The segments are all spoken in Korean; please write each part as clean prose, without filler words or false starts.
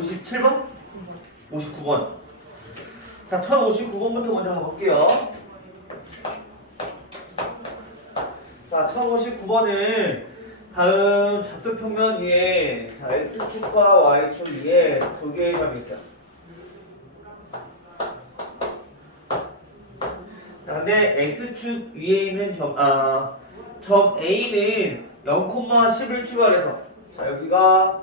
1057번? 59번. 자, 1059번부터 먼저 가볼게요. 자, 1059번은 다음 좌표평면 위에 자, X축과 Y축 위에 두 개의 점이 있어요. 자, 근데 X축 위에 있는 점 A는 0,10을 출발해서 자, 여기가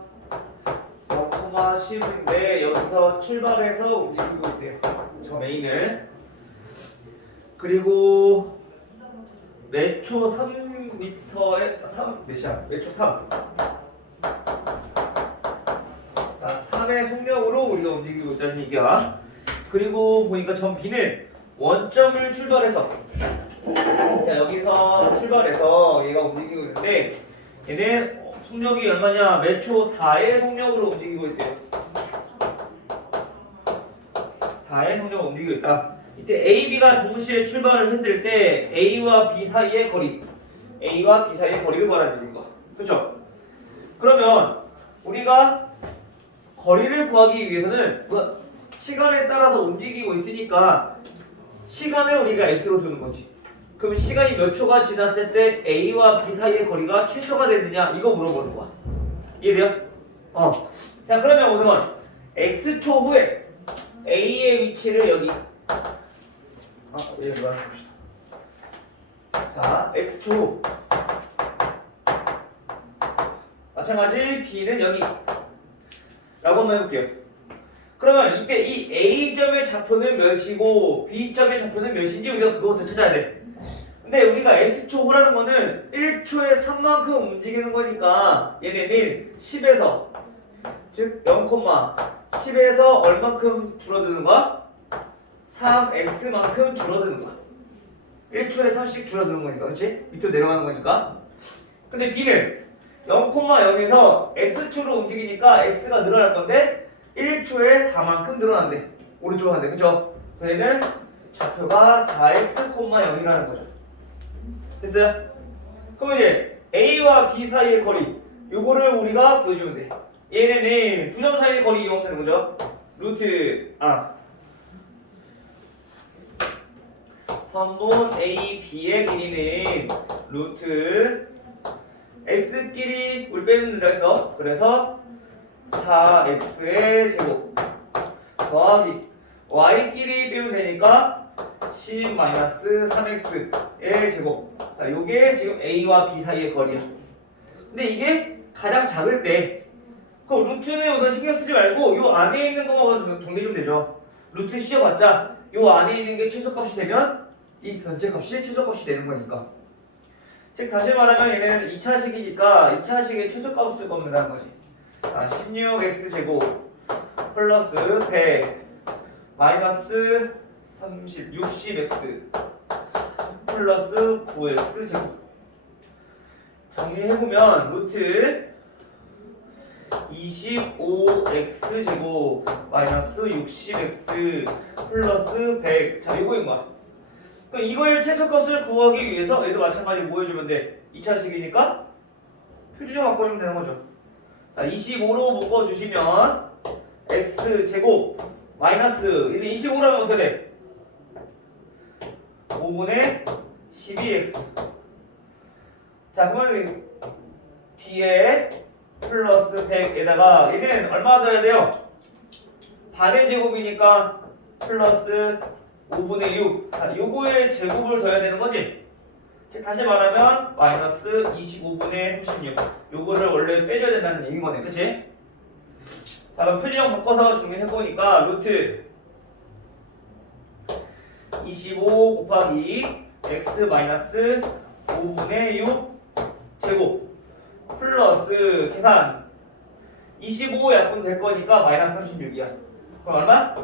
0,10인데 여기서 출발해서 움직이고 있대요. 점 A는. 그리고 매초 3m에 3몇이야? 매초 3. 자, 3의 속력으로 우리가 움직이고 있다는 얘기야. 그리고 보니까 점 B는 원점을 출발해서 자, 여기서 출발해서 얘가 움직이고 있는데 얘는 속력이 얼마냐? 매초 4의 속력으로 움직이고 있대요. 4의 속력으로 움직이고 있다. 이때 A, B가 동시에 출발을 했을 때 A와 B 사이의 거리, A와 B 사이의 거리를 구하라는 거야. 그렇죠? 그러면 우리가 거리를 구하기 위해서는 시간에 따라서 움직이고 있으니까 시간을 우리가 x로 두는 거지. 그럼 시간이 몇 초가 지났을 때 A와 B 사이의 거리가 최초가 되느냐 이거 물어보는 거야. 이해돼요? 자, 그러면 우선 x초 후에 A의 위치를 여기 얘를 봅시다. 자, x초 후 마찬가지 B는 여기 라고 한번 해볼게요. 그러면 이때 이 A점의 좌표는 몇이고 B점의 좌표는 몇인지 우리가 그거부터 찾아야 돼. 근데 우리가 X초 후라는 거는 1초에 3만큼 움직이는 거니까 얘네는 10에서 즉 0,10에서 얼만큼 줄어드는 거야? 3x만큼 줄어드는 거야. 1초에 3씩 줄어드는 거니까, 그렇지? 밑으로 내려가는 거니까. 근데 B는 0,0에서 x초로 움직이니까 x가 늘어날 건데 1초에 4만큼 늘어난대. 오른쪽으로 간대, 그죠? 얘는 좌표가 4x,0이라는 거죠. 됐어요? 그럼 이제 A와 B 사이의 거리 요거를 우리가 구해주면 돼. 얘네는 두 점 사이의 거리 이용하는 거죠. 루트 선분 A, B의 길이는 루트 X끼리 우리 빼면 된다 했어. 그래서 4X의 제곱 더하기 Y끼리 빼면 되니까 10-3X의 제곱. 자, 요게 지금 A와 B 사이의 거리야. 근데 이게 가장 작을 때 그 루트는 우선 신경 쓰지 말고 요 안에 있는 것만 정리 좀 되죠. 루트 씌워봤자 요 안에 있는 게 최소값이 되면 이 전체값이 최소값이 되는 거니까. 즉 다시 말하면 얘는 2차식이니까 2차식의 최소값을 뽑는다는 거지. 자, 16x 제곱 플러스 100 마이너스 30 60x 플러스 9x 제곱. 정리해보면 루트 25x 제곱 마이너스 60x 플러스 100. 자, 이거인 거야. 그럼 이거의 최소값을 구하기 위해서 얘도 마찬가지로 뭐 해주면 돼? 2차식이니까 표준형 바꿔주면 되는 거죠. 자, 25로 묶어주시면 x 제곱 마이너스 얘는 25라면 어떻게 돼? 5분의 12x. 자, 그러면 뒤에 플러스 100에다가 얘는 얼마 더해야 돼요? 반의 제곱이니까 플러스 5분의 6. 자, 요거의 제곱을 더해야 되는 거지? 즉 다시 말하면 마이너스 25분의 36. 요거를 원래 빼줘야 된다는 얘기인 거네. 그치? 자, 그럼 표준형 바꿔서 정리해보니까 루트 25 곱하기 x 마이너스 5분의 6 제곱 플러스 계산 25 약분 될 거니까 마이너스 36이야. 그럼 얼마?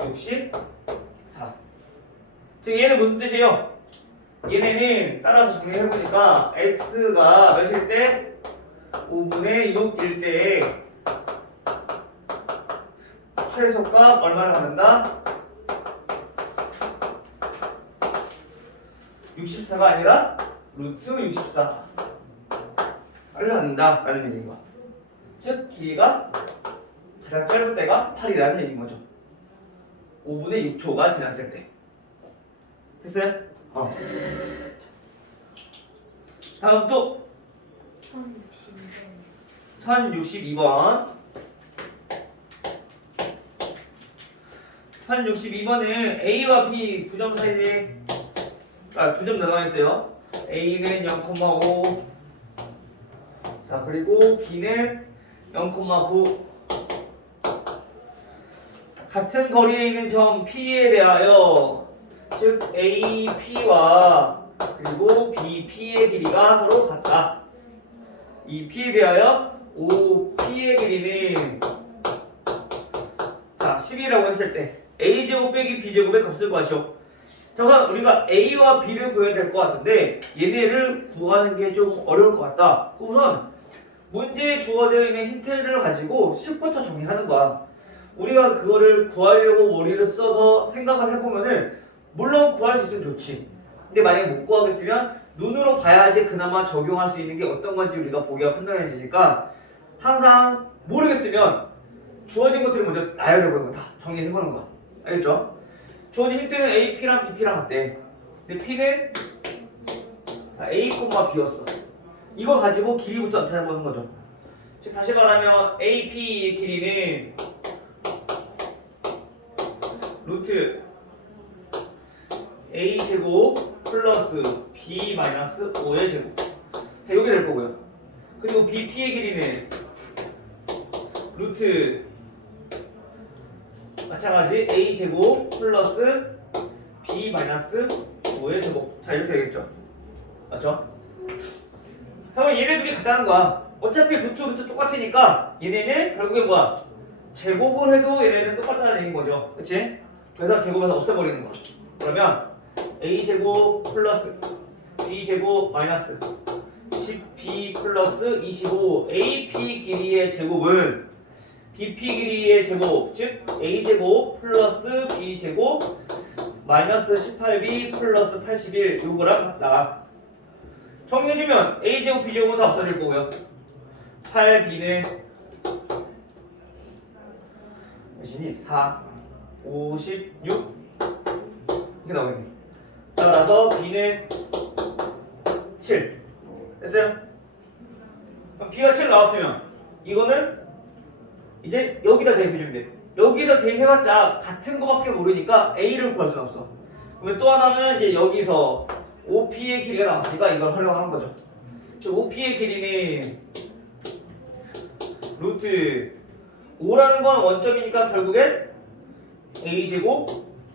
64. 즉 얘는 무슨 뜻이에요? 얘네는 따라서 정리해보니까 x가 몇일 때? 5분의 6일 때 최소값 얼마를 갖는다? 64가 아니라 루트 64를 갖는다 라는 얘기인 거야. 즉 길이가 가장 짧은 때가 8이라는 얘기인 거죠. 5분의 6초가 지났을 때. 됐어요? 다음 또 1062번. 1062번은 A와 B 두 점 사이에 두 점 나가 있어요. A는 0,5. 자, 그리고 B는 0,9. 같은 거리에 있는 점 P에 대하여 즉 A, P와 그리고 B, P의 길이가 서로 같다. 이 P에 대하여 O, P의 길이는 자 10이라고 했을 때 A제곱 빼기 B제곱의 값을 구하시오. 자, 우리가 A와 B를 구해야 될 것 같은데 얘네를 구하는 게 좀 어려울 것 같다. 우선 문제에 주어져 있는 힌트를 가지고 10부터 정리하는 거야. 우리가 그거를 구하려고 머리를 써서 생각을 해보면은 물론 구할 수 있으면 좋지. 근데 만약에 못 구하겠으면 눈으로 봐야지 그나마 적용할 수 있는 게 어떤 건지 우리가 보기가 편안해지니까 항상 모르겠으면 주어진 것들을 먼저 나열해보는 거다. 정리해보는 거야. 알겠죠? 주어진 힌트는 A, P랑 B, P랑 같대. 근데 P는 A, B였어. 이거 가지고 길이부터 나타내보는 거죠. 즉 다시 말하면 A, P의 길이는 루트 A제곱 플러스 B 마이너스 5의 제곱. 자, 요게 될 거고요. 그리고 B, P의 길이는 루트 마찬가지 A제곱 플러스 B 마이너스 5의 제곱. 자, 이렇게 되겠죠. 맞죠? 그러면 얘네 둘이 같다는 거야. 어차피 루트 똑같으니까 얘네는 결국에 뭐야? 제곱을 해도 얘네는 똑같다는 얘기인 거죠. 그치? 그래서 제곱에서 없애버리는 거야. 그러면 A제곱 플러스 B제곱 마이너스 10B 플러스 25 AP 길이의 제곱은 BP 길이의 제곱 즉 A제곱 플러스 B제곱 마이너스 18B 플러스 81 요거랑 같다. 정리해주면 A제곱 B제곱은 다 없어질 거고요. 8B는 몇이니? 4 56 이렇게 나오겠네. 따라서 B는 7 됐어요? 그럼 B가 7 나왔으면 이거는 이제 여기다 대입해주면 돼. 여기서 대입해봤자 같은 거밖에 모르니까 A를 구할 수는 없어. 그러면 또 하나는 이제 여기서 OP의 길이가 나왔으니까 이걸 활용하는 거죠. 즉 OP의 길이는 루트 5라는 건 원점이니까 결국엔 A제곱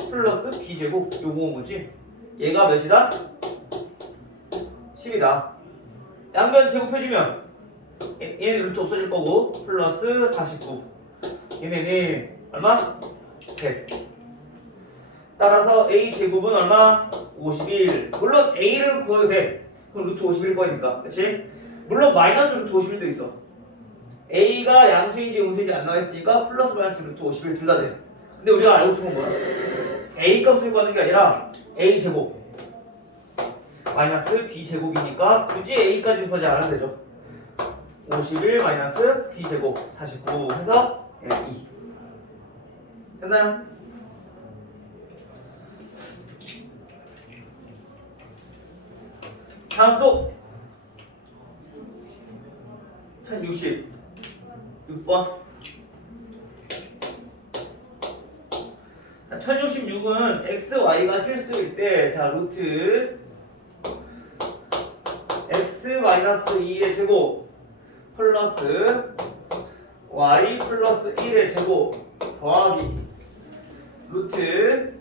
플러스 B제곱 요거 뭐지? 얘가 몇이다? 10이다. 양변 제곱해주면 얘는 루트 없어질 거고 플러스 49 얘네는 얼마? 100 따라서 A제곱은 얼마? 51 물론 A를 구해도 돼. 그럼 루트 51 거니까 그치? 물론 마이너스 루트 51도 있어. A가 양수인지 음수인지 안 나와있으니까 플러스 마이너스 루트 51 둘 다 돼. 근데 우리가 알고 싶은 건 뭐야? A 값을 구하는 게 아니라 A제곱 마이너스 B제곱이니까 굳이 A까지 구하지 않아도 되죠. 51 마이너스 B제곱 49 해서 2 됐나요? 다음 또 1066번 1066은 x, y가 실수일 때 자 루트 x 마이너스 2의 제곱 플러스 y 플러스 1의 제곱 더하기 루트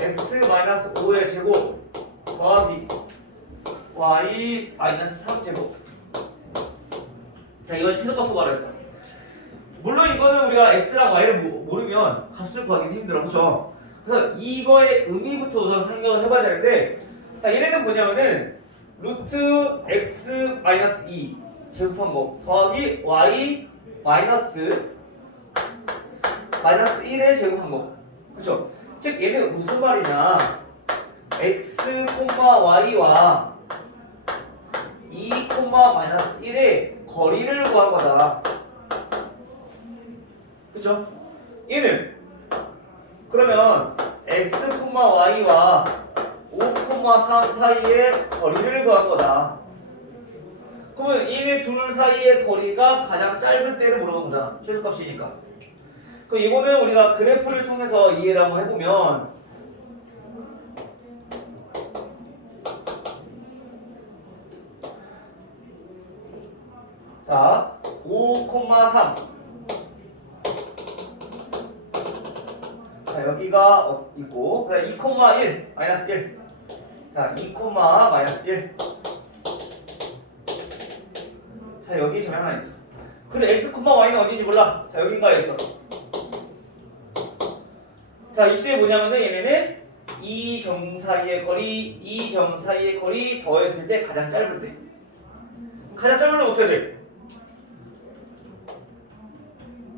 x 마이너스 5의 제곱 더하기 y 마이너스 3제곱. 자 이건 최소값으로 말했어. 물론 이거는 우리가 x랑 y를 모르면 값을 구하기는 힘들어. 그렇죠? 그래서 이거의 의미부터 우선 생각을 해봐야 되는데 자, 얘네는 뭐냐면은 루트 x 마이너스 2 제곱한 거 더하기 y 마이너스 1의 제곱한 거. 그렇죠? 즉 얘는 무슨 말이냐 x, y와 2, 마이너스 1의 거리를 구한 거다. 그쵸? 얘는 그러면 x, y와 5, 3 사이의 거리를 구한 거다. 그러면 얘네 둘 사이의 거리가 가장 짧은 때를 물어본 거잖아. 최소값이니까. 그럼 이거는 우리가 그래프를 통해서 이해를 한번 해보면 자, 5, 3 자, 여기가 있고 그다음 2,1 마이너스 1 자, 2, 마이너스 1 자, 여기 점이 하나 있어. 그래, x, y는 어디인지 몰라. 자, 여긴가에 있어. 자, 이때 뭐냐면은 얘네는 이 점 사이의 거리 더했을 때 가장 짧은 때. 가장 짧으면 어떻게 돼?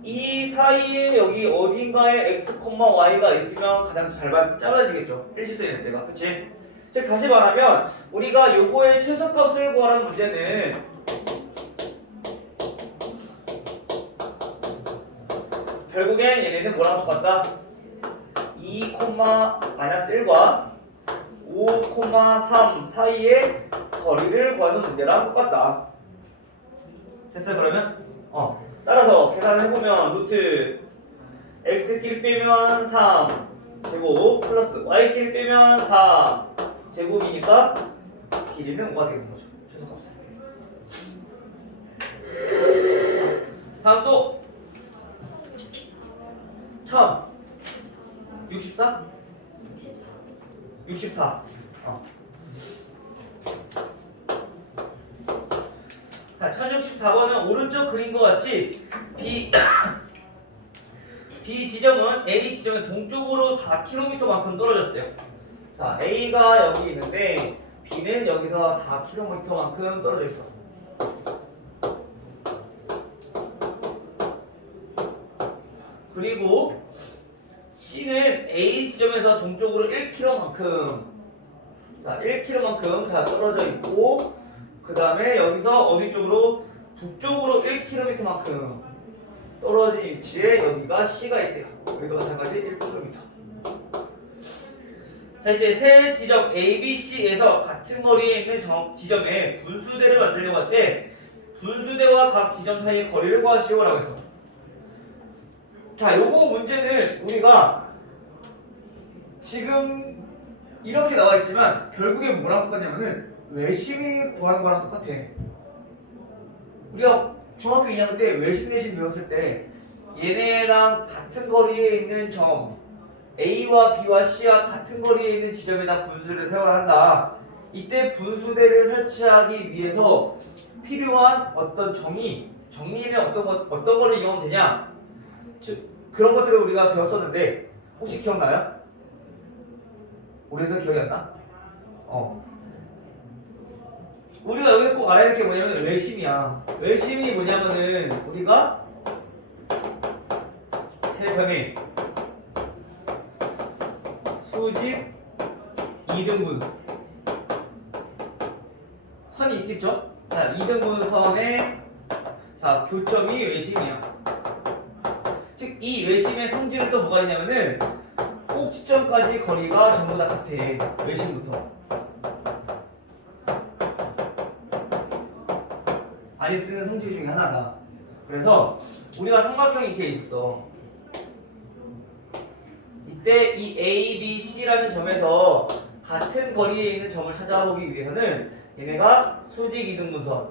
이 사이에 여기 어딘가에 x, y가 있으면 가장 짧아지겠죠. 일시성이 될 때가. 그치? 즉, 다시 말하면 우리가 요거의 최소값을 구하라는 문제는 결국엔 얘네는 뭐랑 똑같다? 2, 마이너스 1과 5, 3 사이의 거리를 구하는 문제랑 똑같다. 됐어요, 그러면? 따라서 계산해보면 루트 x끼리 빼면 3 제곱 플러스 y끼리 빼면 4 제곱이니까 길이는 5가 되는 거죠. 최소값은. 다음 또 1064? 64. 자, 1064번은 오른쪽 그린 것 같이 B 지점은 A 지점의 동쪽으로 4km만큼 떨어졌대요. 자, A가 여기 있는데 B는 여기서 4km만큼 떨어져 있어. 그리고 C는 A 지점에서 동쪽으로 1km만큼 자, 1km만큼 자 떨어져 있고 그 다음에 여기서 어디 쪽으로 북쪽으로 1km만큼 떨어진 위치에 여기가 C가 있대요. 여기도 마찬가지 1km. 자, 이제 세 지점 A, B, C에서 같은 거리에 있는 지점에 분수대를 만들려고 할 때 분수대와 각 지점 사이의 거리를 구하시오라고 했어. 자, 요거 문제는 우리가 지금 이렇게 나와 있지만 결국에 뭐랑 똑같냐면은 외심이 구하는 거랑 똑같아. 우리가 중학교 2학년 때 외심 내심 배웠을 때 얘네랑 같은 거리에 있는 점 A와 B와 C와 같은 거리에 있는 지점에다 분수를 세워야 한다. 이때 분수대를 설치하기 위해서 필요한 어떤 정의는 어떤 거를 이용하면 되냐? 즉 그런 것들을 우리가 배웠었는데 혹시 기억나요? 우리에서 기억이 안 나? 우리가 여기서 꼭 알아야 될 게 뭐냐면 외심이야. 외심이 뭐냐면은 우리가 세 변의 수직 2등분 선이 있겠죠? 자, 2등분 선의 자, 교점이 외심이야. 즉, 이 외심의 성질은 또 뭐가 있냐면은 꼭지점까지 거리가 전부 다 같아. 외심부터. 많이 쓰는 성질 중에 하나다. 그래서 우리가 삼각형이 이렇게 있었어. 이때 이 A, B, C라는 점에서 같은 거리에 있는 점을 찾아보기 위해서는 얘네가 수직 이등분선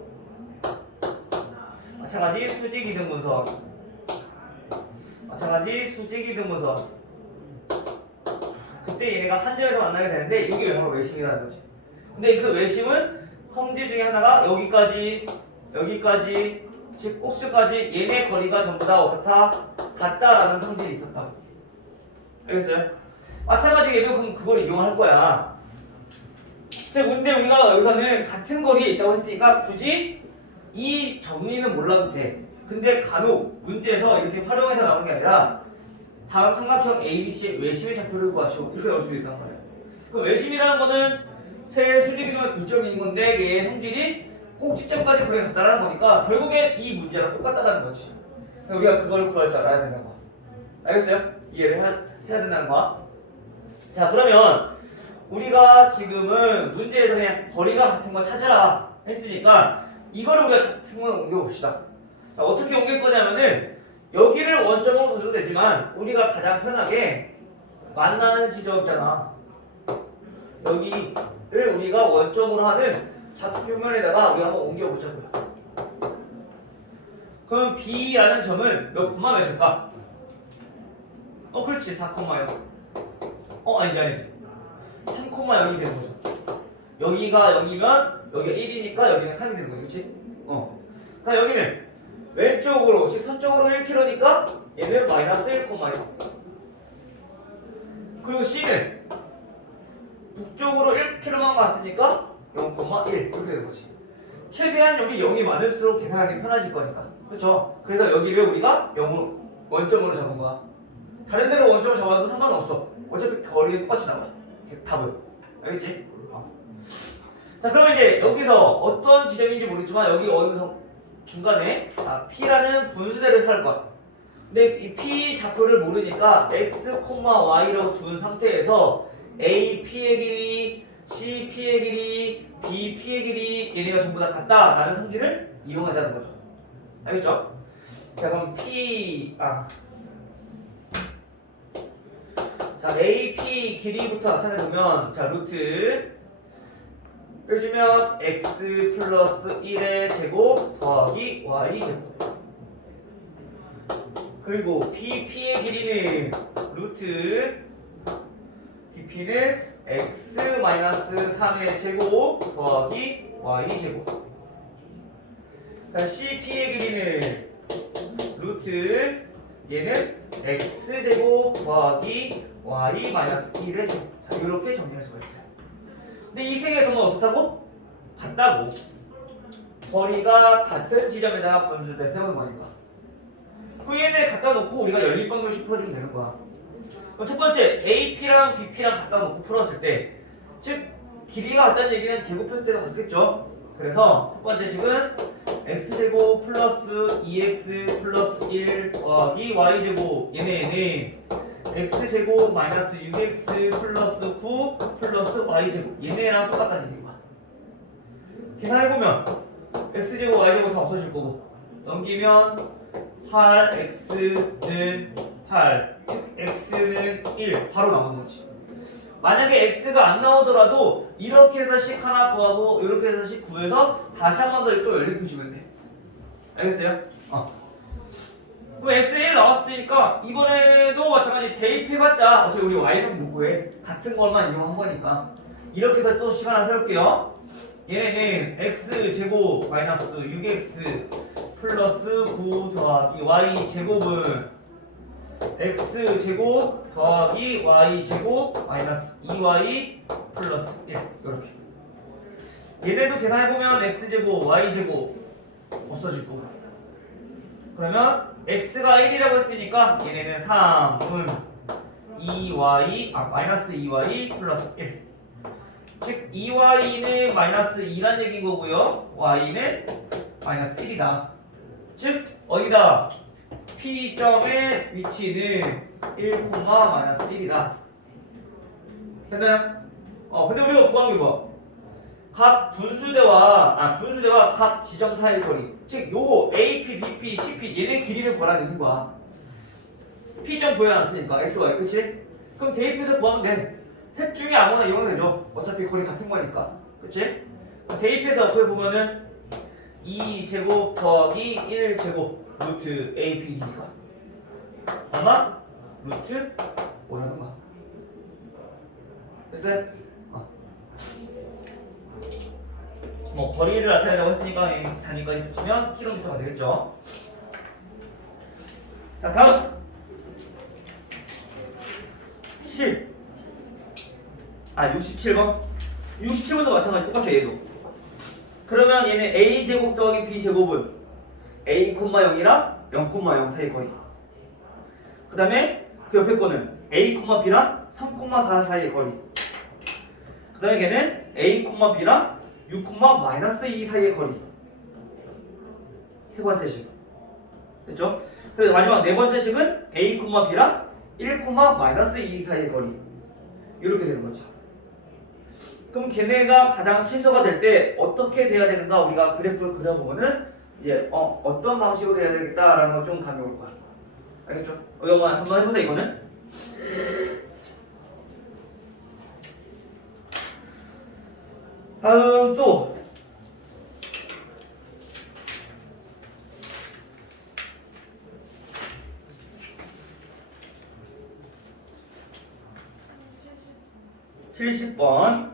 마찬가지 수직 이등분선 마찬가지 수직 이등분선 그때 얘네가 한 점에서 만나게 되는데 이게 바로 외심이라는 거지. 근데 그 외심은 성질 중에 하나가 여기까지 즉 꼭지까지 얘네 거리가 전부 다 어떻다? 같다라는 성질이 있었다고. 알겠어요? 마찬가지 얘도 그럼 그걸 이용할 거야. 근데 우리가 여기서는 같은 거리에 있다고 했으니까 굳이 이 정리는 몰라도 돼. 근데 간혹 문제에서 이렇게 활용해서 나오는 게 아니라 다음 삼각형 ABC 외심의 좌표를 구하시오 이렇게 나올 수도 있단 말이야. 그 외심이라는 거는 세 수직이동의 교점인 건데 얘의 성질이 꼭지점까지 거리가 같다라는 거니까 결국엔 이 문제랑 똑같다라는 거지. 우리가 그걸 구할 줄 알아야 되는 거. 알겠어요? 이해를 해야 된다는 거야. 자, 그러면 우리가 지금은 문제에서 그냥 거리가 같은 거 찾으라 했으니까 이거를 우리가 좌표평면으로 옮겨봅시다. 자, 어떻게 옮길 거냐면은 여기를 원점으로 둬도 되지만 우리가 가장 편하게 만나는 지점 있잖아. 여기를 우리가 원점으로 하는 좌표평면에다가 우리가 한번 옮겨보자고요. 그럼 B라는 점은 몇 콤마 몇일까? 그렇지 4,0. 아니지 3,0이 되는 거죠. 여기가 0이면 여기가 1이니까 여기가 3이 되는 거지, 그렇지? 그럼 여기는 왼쪽으로 직선적으로 1km니까 얘는 마이너스 1,0. 그리고 C는 북쪽으로 1km만 갔으니까 0,1 이렇게 되는 거지. 최대한 여기 0이 많을수록 계산하기 편해질 거니까, 그렇죠? 그래서 여기를 우리가 0으로 원점으로 잡은 거야. 다른 데로 원점을 잡아도 상관없어. 어차피 거리는 똑같이 나와. 답은. 알겠지? 자, 그러면 이제 여기서 어떤 지점인지 모르겠지만 여기 어디서 중간에 P라는 분수대를 살 거야. 근데 이 P 좌표를 모르니까 X, Y라고 둔 상태에서 A, P의 길이, C, P의 길이, B, P의 길이 얘네가 전부 다 같다라는 성질을 이용하자는 거죠. 알겠죠? 자, 그럼 자, AP 길이부터 나타내보면, 자, 루트 빼주면 x 플러스 1의 제곱 더하기 y 제곱. 그리고 BP의 길이는 루트 BP는 x 마이너스 3의 제곱 더하기 y 제곱. 자, CP의 길이는 루트 얘는 x 제곱 더하기 y 마이너스 1의 제곱. 자, 이렇게 정리할 수가 있어요. 근데 이 세 개의 점은 어떻다고? 같다고. 거리가 같은 지점에다가 분수를 세우는 거니까. 그럼 얘네 갖다 놓고 우리가 연립방정식 풀어주면 되는 거야. 그럼 첫 번째 AP랑 BP랑 갖다 놓고 풀었을 때, 즉 길이가 같다는 얘기는 제곱했을 때도 같겠죠. 그래서 첫 번째 식은 x제곱 플러스 2x 플러스 1 더하기 y제곱 얘네 x제곱 마이너스 6x 플러스 9 플러스 y제곱 얘네랑 똑같다는 얘기인 거야. 계산해보면 x제곱 y제곱 다 없어질 거고 넘기면 8x는 8 x는 1 바로 나오는 거지. 만약에 x가 안 나오더라도 이렇게 해서 식 하나 구하고 이렇게 해서 식 구해서 다시 한 번 더 또 연립해주면 돼. 알겠어요? 그럼 x에 1 나왔으니까 이번에도 마찬가지 대입해봤자 어차피 우리 y는 못 구해. 같은 것만 이용한 거니까 이렇게 해서 또 식 하나 세울게요. 얘네는 x제곱 마이너스 6x 플러스 9 더하기 y제곱은 x제곱 더하기 y제곱 마이너스 2y 플러스 1 이렇게. 얘네도 계산해보면 x제곱 y제곱 없어질 거고, 그러면 x가 1이라고 했으니까 얘네는 3은 2y 마이너스 2y 플러스 1. 즉 2y는 마이너스 2란 얘기인 거고요, y는 마이너스 1이다. 즉 어디다? P점의 위치는 1, 마이너스 1이다. 됐나요? 근데 우리가 구한 게 뭐야? 각 분수대와 각 지점 사이의 거리. 즉 요거 AP, BP, CP 얘네 길이를 구하라는 얘기인 거야. P점 구해놨으니까 x, y, 그치? 그럼 대입해서 구하면 돼. 셋 중에 아무나 이용하면 되죠. 어차피 거리 같은 거니까, 그치? 대입해서 구해보면은 2제곱 더하기 1제곱 루트 AP 길이가 아마 루트 5라는 거야. 됐어요? 뭐 거리를 나타내려고 했으니까 단위까지 붙이면 킬로미터가 되겠죠. 자, 다음 67번 67번도 마찬가지 똑같아. 얘도 그러면 얘는 a제곱 더하기 b제곱은 a, 0이랑 0,0 사이 거리. 그 다음에 그 옆에 거는 a, b랑 3,4 사이의 거리. 그 다음에 걔는 a, b랑 6, 마이너스 2 사이의 거리. 세 번째 식. 됐죠? 그래서 마지막 네 번째 식은 a, b랑 1, 마이너스 2 사이의 거리 이렇게 되는 거죠. 그럼 걔네가 가장 최소가 될 때 어떻게 돼야 되는가 우리가 그래프를 그려보면은 이제 어떤 방식으로 돼야 되겠다라는 걸 좀 감이 올 거야. 알겠죠? 이거 한번 해보세요. 이거는 다음 또 (70번)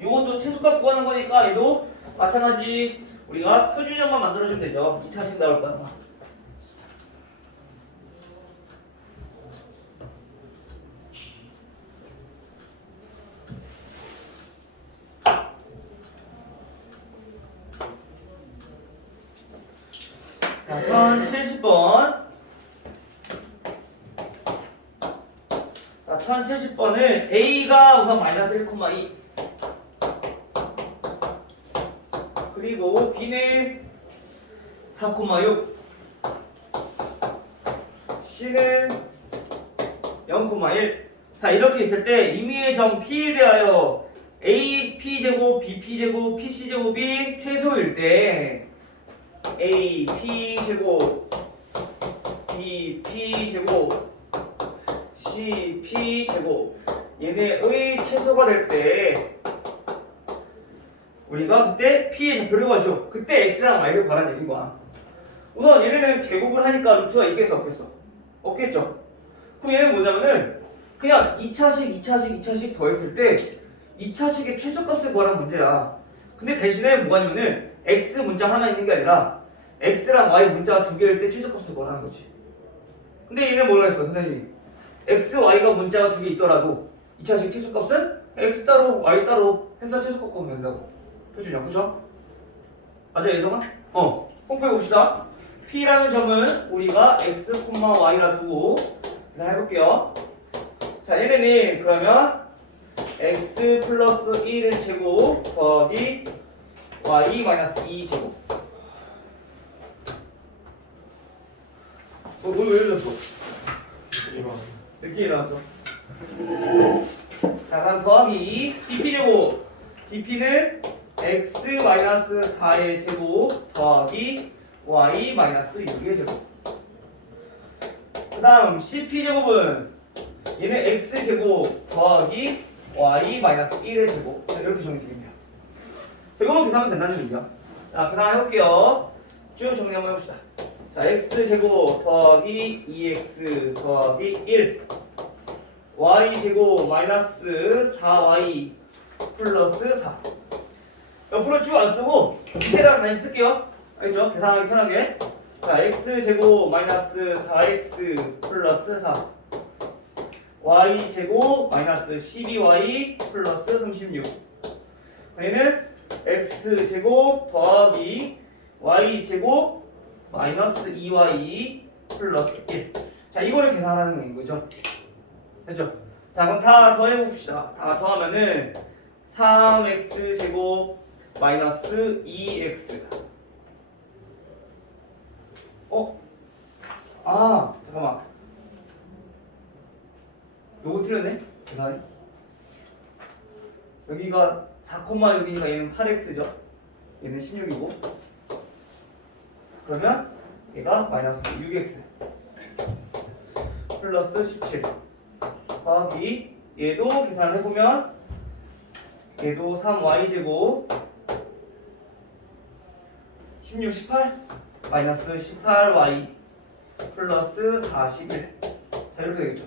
요것도 최소값 구하는 거니까 얘도 마찬가지 우리가 표준형만 만들어주면 되죠. 2차식 나올 거야. 자, 1070번. 자, 1070번은 A가 우선 마이너스 1,2 그리고 B는 4,6 C는 0,1 자 이렇게 있을 때 임의의 점 P에 대하여 A, P제곱, B, P제곱, PC제곱이 최소일 때 A, P제곱, B, P제곱, C, P제곱 얘네의 최소가 될 때 우리가 그때 P의 좌표를 구하죠. 그때 X랑 Y를 구하라는 얘기인 거야. 우선 얘네는 제곱을 하니까 루트가 있겠어 없겠어? 없겠죠? 그럼 얘는 뭐냐면은 그냥 2차식 더했을 때 2차식의 최소값을 구하라는 문제야. 근데 대신에 뭐가 있냐면은 X 문자 하나 있는 게 아니라 X랑 Y 문자가 두 개일 때 최소값을 구하라는 거지. 근데 얘는 뭐라 했어 선생님이? X, Y가 문자가 두 개 있더라도 2차식 최소값은 X 따로 Y 따로 해서 최소값 구하면 된다고. 표준형 그쵸? 맞아 예성아? 홈페이지 봅시다. P라는 점은 우리가 X, Y라 두고 그냥 해볼게요. 자 얘네는 그러면 X 플러스 1을 제곱 더하기 Y 마이너스 2 제곱 뭘 왜 이러셨어? 느낌이 나왔어. 자 다음 더하기 BP 제곱 BP는 X 마이너스 4의 제곱 더하기 Y 마이너스 6의 제곱 그 다음 CP 제곱은 얘는 X 제곱 더하기 Y 마이너스 1의 제곱 자, 이렇게 정리됩니다. 이거만 계산하면 된다는 얘기야. 자 계산 해볼게요. 쭉 정리 한번 해봅시다. 자 X 제곱 더하기 2X 더하기 1 Y 제곱 마이너스 4Y 플러스 4 옆으로 쭉 안 쓰고 밑에다가 다시 쓸게요. 알겠죠? 계산하기 편하게. 자 X 제곱 마이너스 4X 플러스 4 Y 제곱 마이너스 12Y 플러스 36 얘는 X 제곱 더하기 Y 제곱 마이너스 2Y 플러스 1 자 이거를 계산하는 거죠. 됐죠? 자 그럼 다 더해봅시다. 다 더하면은 3x 제곱 마이너스 2x 잠깐만 요거 틀렸네? 계산이 여기가 4,6이니까 얘는 8x죠. 얘는 16이고 그러면 얘가 마이너스 6x 플러스 17 더하기 얘도 계산을 해보면 얘도 3y제곱 16, 18 마이너스 18y 플러스 41 자 이렇게 되겠죠.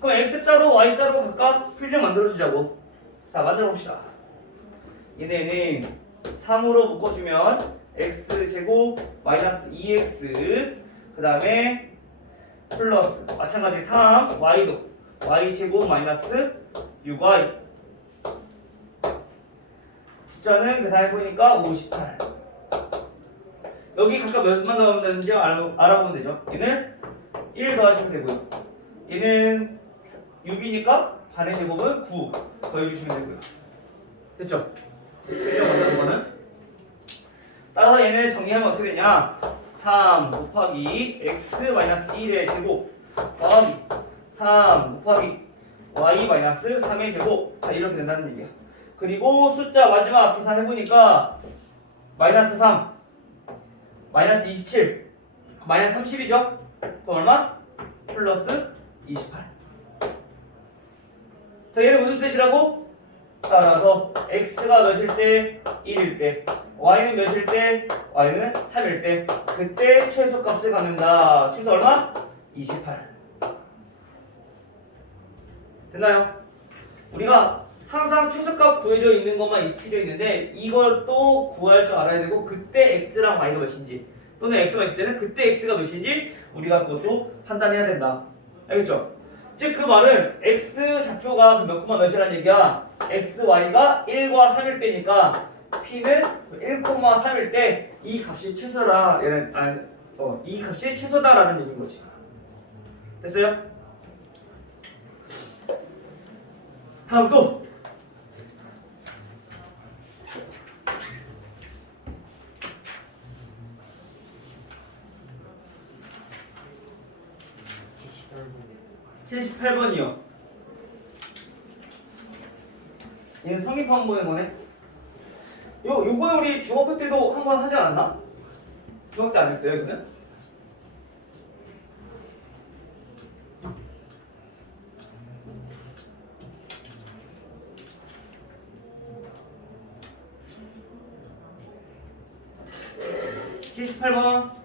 그럼 x 따로 y 따로 각각 표준 만들어주자고. 자 만들어봅시다. 얘네는 3으로 묶어주면 x제곱 마이너스 2x 그 다음에 플러스 마찬가지 3 y도 y제곱 마이너스 6y 숫자는 계산해보니까 58 여기 각각 몇만 더하면 되는지 알아보면 되죠. 얘는 1 더하시면 되고요. 얘는 6이니까 반의 제곱은 9 더해주시면 되고요. 됐죠? 그죠? 만드는 거는 따라서 얘네 정리하면 어떻게 되냐 3 곱하기 x 마이너스 1의 제곱 더하기 3 곱하기 y 마이너스 3의 제곱. 자, 이렇게 된다는 얘기야. 그리고 숫자 마지막 계산해보니까 마이너스 3 마이너스 27 마이너스 30이죠? 그럼 얼마? 플러스 28. 자, 얘는 무슨 뜻이라고? 따라서 x가 몇일 때? 1일 때, y는 몇일 때? y는 3일 때, 그때 최소값을 갖는다. 최소 얼마? 28. 됐나요? 우리가 항상 최소값 구해져 있는 것만 익숙해져 있는데 이걸 또 구할 줄 알아야 되고, 그때 x랑 y가 몇인지 또는 x가 있을 때는 그때 x가 몇인지 우리가 그것도 판단해야 된다. 알겠죠? 즉 그 말은 x 좌표가 그 몇 콤마 몇이라는 얘기야. x, y가 1과 3일 때니까 p는 1,3일 때 이 값이 최소라. 얘는 이 값이 최소다라는 얘기인 거지. 됐어요? 다음 또 (78번) 78번이요. 얘는 성립한 거에 뭐네? 요거는 우리 중학교 때도 한 번 하지 않았나? 중학교 때 안 했어요, 이거는? (78번)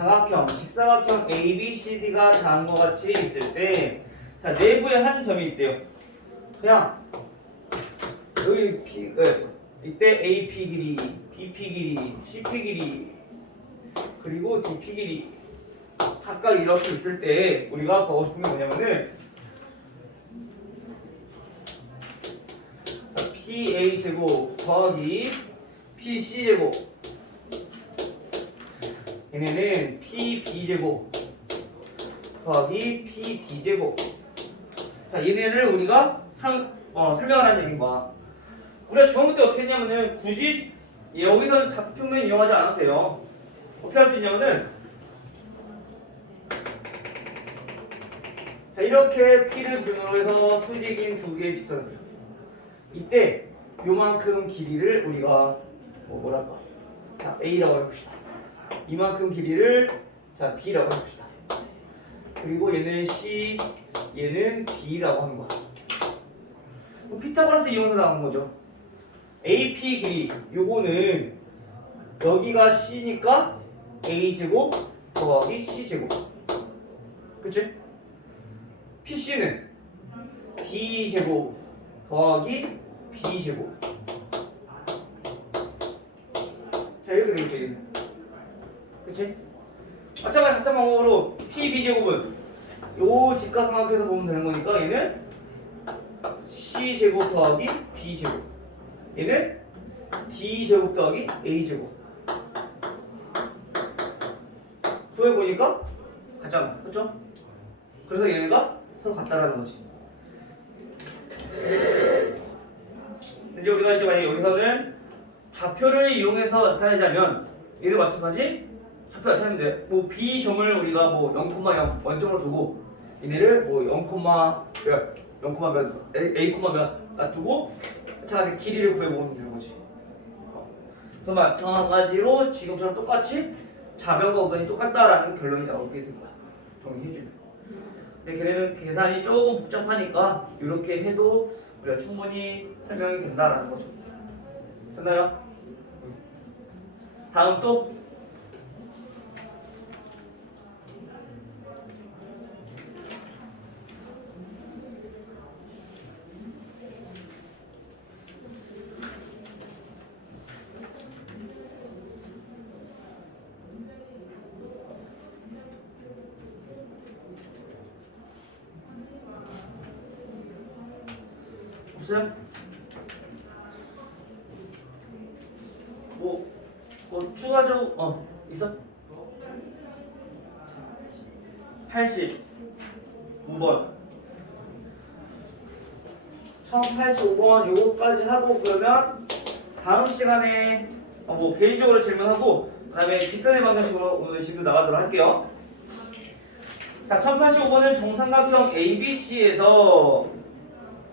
사각형, 직사각형 ABCD가 다음과 같이 있을 때, 자, 내부에 한 점이 있대요. 그냥 여기 P였어. 이때 AP 길이, BP 길이, CP 길이, 그리고 DP 길이 각각 이렇게 있을 때 우리가 보고 싶은 게 뭐냐면은 PA 제곱 더하기 PC 제곱, 얘네는 PB제곱 더하기 PD제곱. 자, 얘네를 우리가 설명을 하는 얘기인 거야. 우리가 중학교 때 어떻게 했냐면은 굳이 여기서 좌표면 이용하지 않아도 돼요. 어떻게 할 수 있냐면은, 자, 이렇게 P를 기준으로 해서 수직인 두 개의 직선을 그려. 이때 요만큼 길이를 우리가 뭐랄까, 자, A라고 해봅시다. 이만큼 길이를 자 B라고 해봅시다. 그리고 얘는 C, 얘는 B라고 하는 거야. 피타고라스 이용해서 나온 거죠. AP 길이, 요거는 여기가 C니까 A 제곱 더하기 C 제곱, 그치? PC는 B 제곱 더하기 B 제곱. 자, 이렇게 되겠죠, 얘는. 그치? 마찬가지 같은 방법으로 PB제곱은 요 직각삼각형에서 보면 되는 거니까 얘는 C제곱 더하기 B제곱, 얘는 D제곱 더하기 A제곱. 구해보니까 같잖아, 그쵸? 그래서 얘네가 서로 같다라는 거지. 이제 우리가 이제 만약에 여기서는 좌표를 이용해서 나타내자면 얘도 마찬가지 좌표 나타내는데, 뭐 B점을 우리가 뭐 0,0 원점으로 두고 얘네를 뭐 0,0 몇 A, 몇 놔두고 마찬가지 길이를 구해보면 되는 거지. 그럼 마찬가지로 지금처럼 똑같이 좌변과 우변이 똑같다라는 결론이 나오게 된 거야, 정리해주면. 근데 걔네는 계산이 조금 복잡하니까 이렇게 해도 우리가 충분히 설명이 된다라는 거죠. 됐나요? 다음 또 없어요? 뭐 추가적으로 있어? 80 1085번 1085번 요거까지 하고 그러면 다음 시간에 뭐 개인적으로 질문하고 그 다음에 직선의 방정식으로 오늘 집도 나가도록 할게요. 자, 1085번은 정삼각형 ABC에서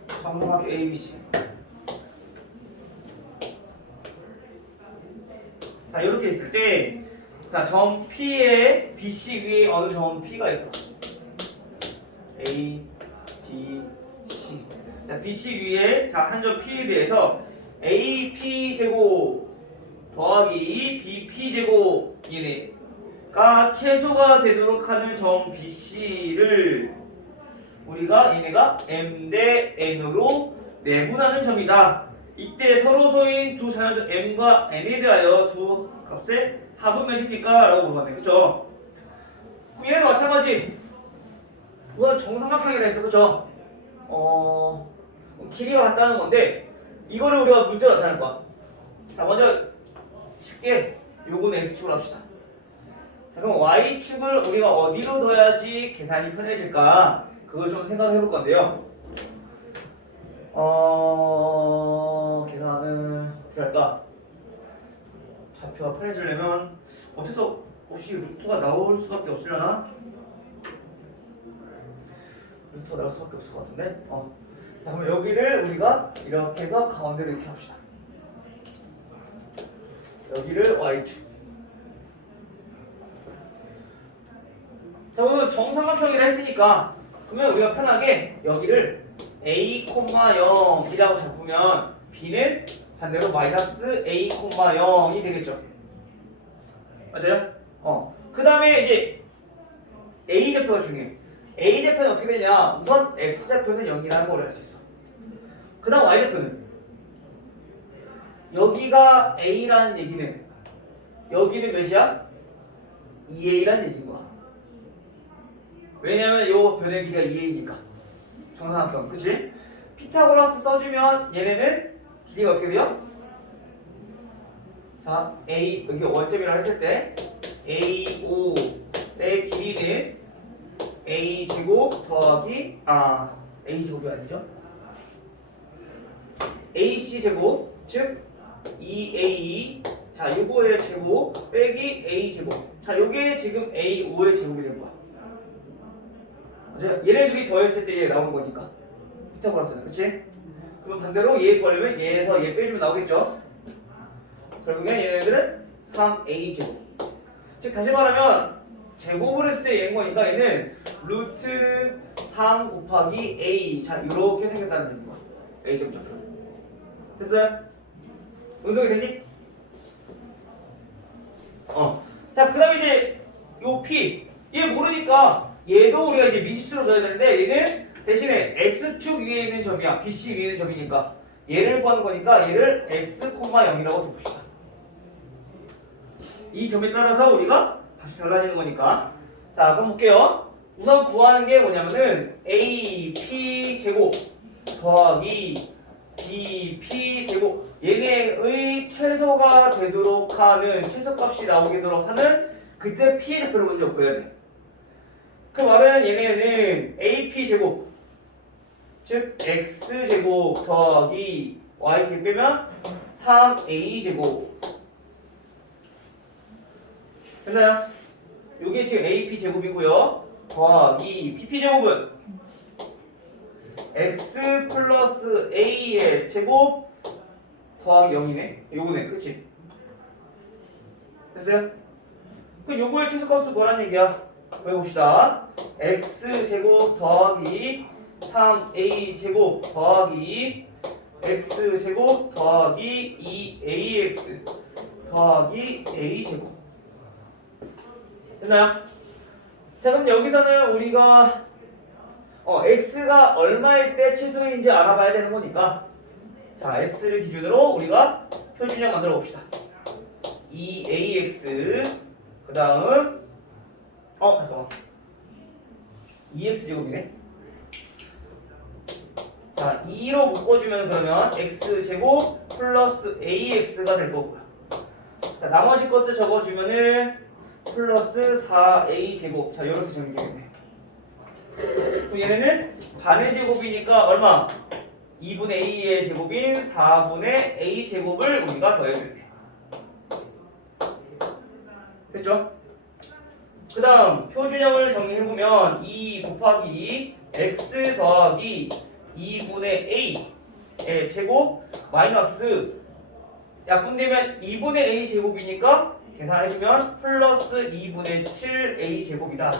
정삼각형 ABC 자, 이렇게 있을 때 자, 점 P에 BC 위에 어느 점 P가 있어. A, B, C. 자, BC 위에 자, 한 점 P에 대해서 AP 제곱 더하기 BP 제곱 얘네가 최소가 되도록 하는 점 BC를 우리가 얘네가 M 대 N으로 내분하는 점이다. 이때 서로서인 두 자연수 M과 N에 대하여 두 값의 합은 몇입니까? 라고 물어봤네. 그쵸? 그럼 얘네도 마찬가지. 우선 정삼각형이라 했어. 그쵸? 길이가 같다는 건데 이거를 우리가 문제로 나타낼 거야. 자, 먼저 쉽게 요거는 X축으로 합시다. 자, 그럼 Y축을 우리가 어디로 둬야지 계산이 편해질까? 그걸 좀 생각해 볼 건데요. 계산을 어떻게 할까? 좌표가 편해지려면 어쨌든 혹시 루트가 나올 수밖에 없으려나? 루트가 나올 수밖에 없을 것 같은데? 자, 그럼 여기를 우리가 이렇게 해서 가운데로 이렇게 합시다. 여기를 Y축. 자, 오늘 정삼각형이라 했으니까 그러면 우리가 편하게 여기를 A, 0이라고 잡으면 B는 반대로 마이너스 A, 0이 되겠죠. 맞아요? 그 다음에 이제 A 좌표가 중요해. A 좌표는 어떻게 되냐? 우선 X 좌표는 0이라는 걸 알 수 있어. 그 다음 Y 좌표는 여기가 A라는 얘기는 여기는 몇이야? 2A라는 얘기인 거야. 왜냐면 요 변의 길이가 2A니까 정삼각형, 그치? 피타고라스 써주면 얘네는 길이가 어떻게 돼요? 자, A 여기 원점이라 했을 때 A5의 길이는 A 제곱 더하기 A 제곱이 아니죠? AC 제곱 즉 2A 자 요거의 제곱 빼기 A 제곱 자 요게 지금 A5의 제곱이 된 거야. 얘네 둘이 더했을 때 얘 나오는 거니까 피타고라스는 그치? 그럼 반대로 얘 버리면 얘에서 얘 빼주면 나오겠죠? 결국엔 얘네들은 3A 제곱 즉 다시 말하면 제곱을 했을 때 얘인 거니까 얘는 루트 3 곱하기 A 자 이렇게 생겼다는 얘기인 거야. A 제곱 좌표 됐어요? 운송이 됐니? 자 그럼 이제 요 P 얘 모르니까 얘도 우리가 이제 미지수로 넣어야 되는데 얘는 대신에 X축 위에 있는 점이야. BC 위에 있는 점이니까 얘를 구하는 거니까 얘를 X, 0이라고 둬봅시다. 이 점에 따라서 우리가 값이 달라지는 거니까 자 그럼 볼게요. 우선 구하는 게 뭐냐면은 A, P 제곱 더하기 B, P 제곱 얘네의 최소가 되도록 하는 최소값이 나오게 되도록 하는 그때 P의 좌표를 먼저 구해야 돼. 그 말은 얘네는 AP 제곱 즉 X 제곱 더하기 Y 이렇게 빼면 3A 제곱 됐나요? 요게 지금 AP 제곱이고요 더하기 PP 제곱은 X 플러스 A의 제곱 더하기 0이네 요거네 그치? 됐어요? 그럼 요거의 최소값은 뭐란 얘기야? 보여봅시다. X제곱 더하기 3A제곱 더하기 X제곱 더하기 2AX 더하기 A제곱 됐나요? 자 그럼 여기서는 우리가 X가 얼마일 때 최소인지 알아봐야 되는 거니까 자 X를 기준으로 우리가 표준형 만들어 봅시다. 2AX 그 다음 잠깐만 2x제곱이네. 자 2로 묶어주면 그러면 x제곱 플러스 ax가 될 거고요. 자 나머지 것도 적어주면은 플러스 4a제곱 자 이렇게 정리되겠네. 그럼 얘네는 반의 제곱이니까 얼마? 2분의 a의 제곱인 4분의 a 제곱을 우리가 더해줘야 돼. 됐죠? 그 다음 표준형을 정리해보면 2 곱하기 x 더하기 2분의 a의 제곱 마이너스 약분되면 2분의 a 제곱이니까 계산해주면 플러스 2분의 7a 제곱이다.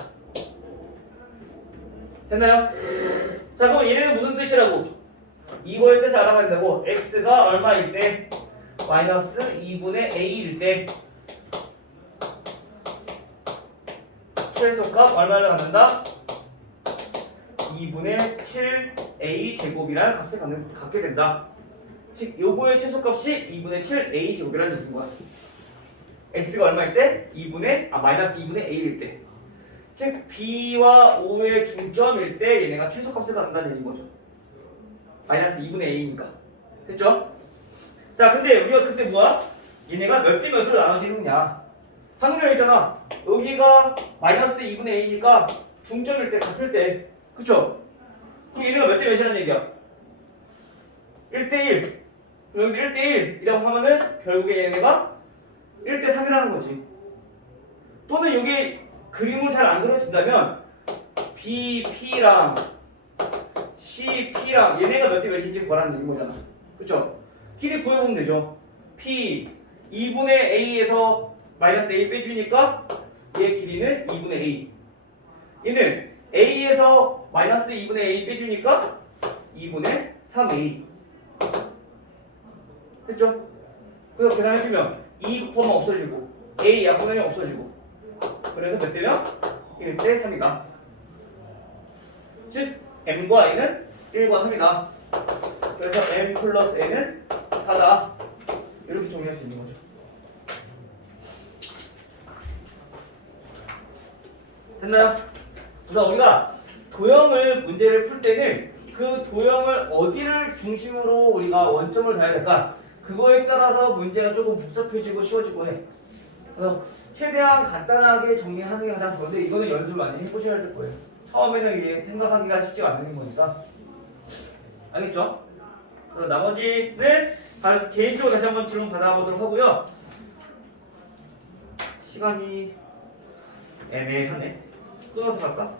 됐나요? 자 그럼 얘네는 무슨 뜻이라고? 이거의 뜻을 알아봐야 된다고. x가 얼마일 때? 마이너스 2분의 a일 때 최소값 얼마를 갖는다? 2분의 7a 제곱이라는 값을 갖게 된다. 즉 요거의 최소값이 2분의 7a 제곱이라는 얘기인 거야. x가 얼마일 때? 마이너스 2분의 a일 때. 즉 b와 o의 중점일 때 얘네가 최소값을 갖는다는 얘기인 거죠. 마이너스 2분의 a니까. 됐죠? 자 근데 우리가 그때 뭐야? 얘네가 몇 대 몇으로 나눠지는 거냐? 확률이 있잖아. 여기가 마이너스 2분의 a니까 중점일 때 같을 때. 그쵸? 그럼 얘네가 몇 대 몇이라는 얘기야? 1대1. 여기 1대1이라고 하면은 결국에 얘네가 1대3이라는 거지. 또는 여기 그림으로 잘 안 그려진다면 BP랑 CP랑 얘네가 몇 대 몇인지 구하라는 얘기인 거잖아. 그쵸? 길이 구해보면 되죠. P 2분의 A에서 마이너스 A 빼주니까 얘 길이는 2분의 A. 얘는 A에서 마이너스 2분의 A 빼주니까 2분의 3A. 됐죠? 그래서 계산해주면 2 곱하면 없어지고 A 약분하면 없어지고 그래서 몇 대면? 1대 3이다. 즉 M과 N은 1과 3이다. 그래서 M 플러스 N은 4다. 이렇게 정리할 수 있는 거죠. 됐나요? 그래서 우리가 도형을 문제를 풀 때는 그 도형을 어디를 중심으로 우리가 원점을 둬야 될까? 그거에 따라서 문제가 조금 복잡해지고 쉬워지고 해. 그래서 최대한 간단하게 정리하는 게 가장 좋은데 이거는 연습을 많이 해보셔야 될 거예요. 처음에는 이게 생각하기가 쉽지가 않은 거니까. 알겠죠? 그래서 나머지는 개인적으로 다시 한번 질문 받아보도록 하고요. 시간이 애매하네. 끊어서 갈까?